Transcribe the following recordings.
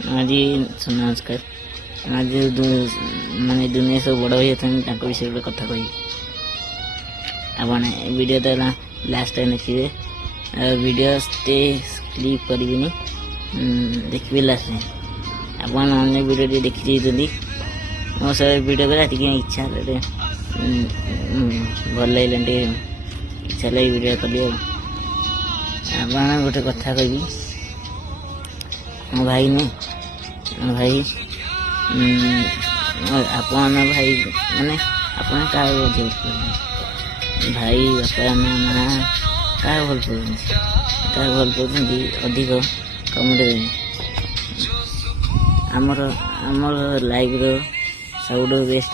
आज नमस्कार। आज माने दुनिया सब बड़ हो विषय गोटे कथा कह वीडियो तो लास्ट टाइम देखिए वीडियो स्टे क्लिप करी देखिए लास्ट टाइम आपन अन्य वीडियो देखी मो सब वीडियो करा इच्छा भल लगे इच्छा लगे वीडियो कली गोटे कथा कह मो भाई ने भाई आपन भाई माने आपन का भाई बापा माँ क्या भल पाती अधिक कमेंट आमर आमर लाइफ सब बेस्ट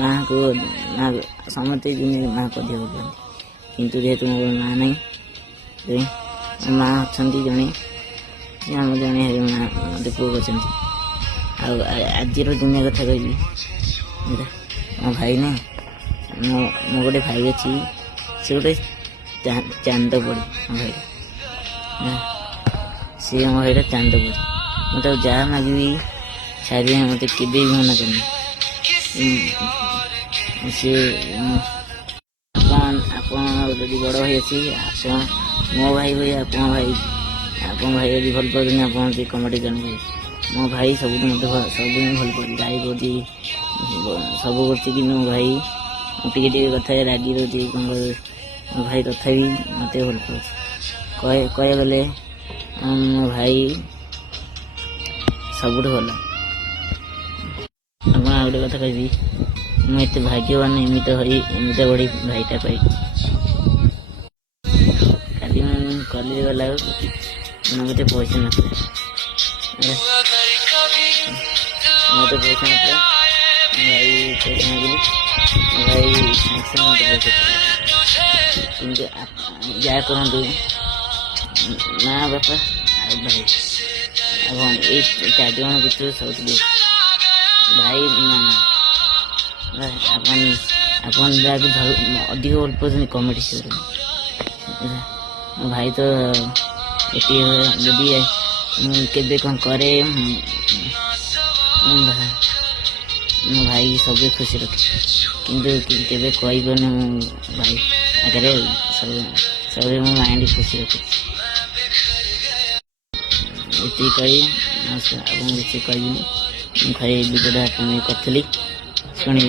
माँ को समझते माँ को अधिक किंतु जेहेतु मोर माँ नहीं माँ अच्छा जड़े आम जड़े मत पुआ अच्छा आज दुनिया कथा कह मो भाई ना मो गोटे भाई अच्छी से गोटे चांद पड़ी मो भाई सी मो भाई चांद पड़ी मतलब जहाँ मागे छाड़ी मत के मना करनी सी आपड़ी बड़ भाई अच्छी मो भाई भाई आप भाई यदि भल पाते आप कमेटी करनी मो भाई सब सब भल पाती गाई करती सब कर मो भाई टे कथा रागी रोचे मो भाई तथा मत भल पाए कह गले मो भाई सब भल आप गोटे कथा कह मुझे भाग्यवान एमती बड़ी भाईटा पाई कॉलेज वाला मत पैसा ना मत पैसा ना भाई पैसा मांगिली भाई साक्षे मत पैसा कि जहाँ कहतु माँ बापा भाई अब ये 4 जन भितर सब भाई मामा आपन जहाँ अधिक भल पाते कमेडी से भाई तो ये कौन करे मो भाई सब खुशी रखे किंतु कहन भाई आगे सब मो माइंड खुशी रखे ये कही नमस्कार आप किसी कहनी खाली वीडियो करी शुणी।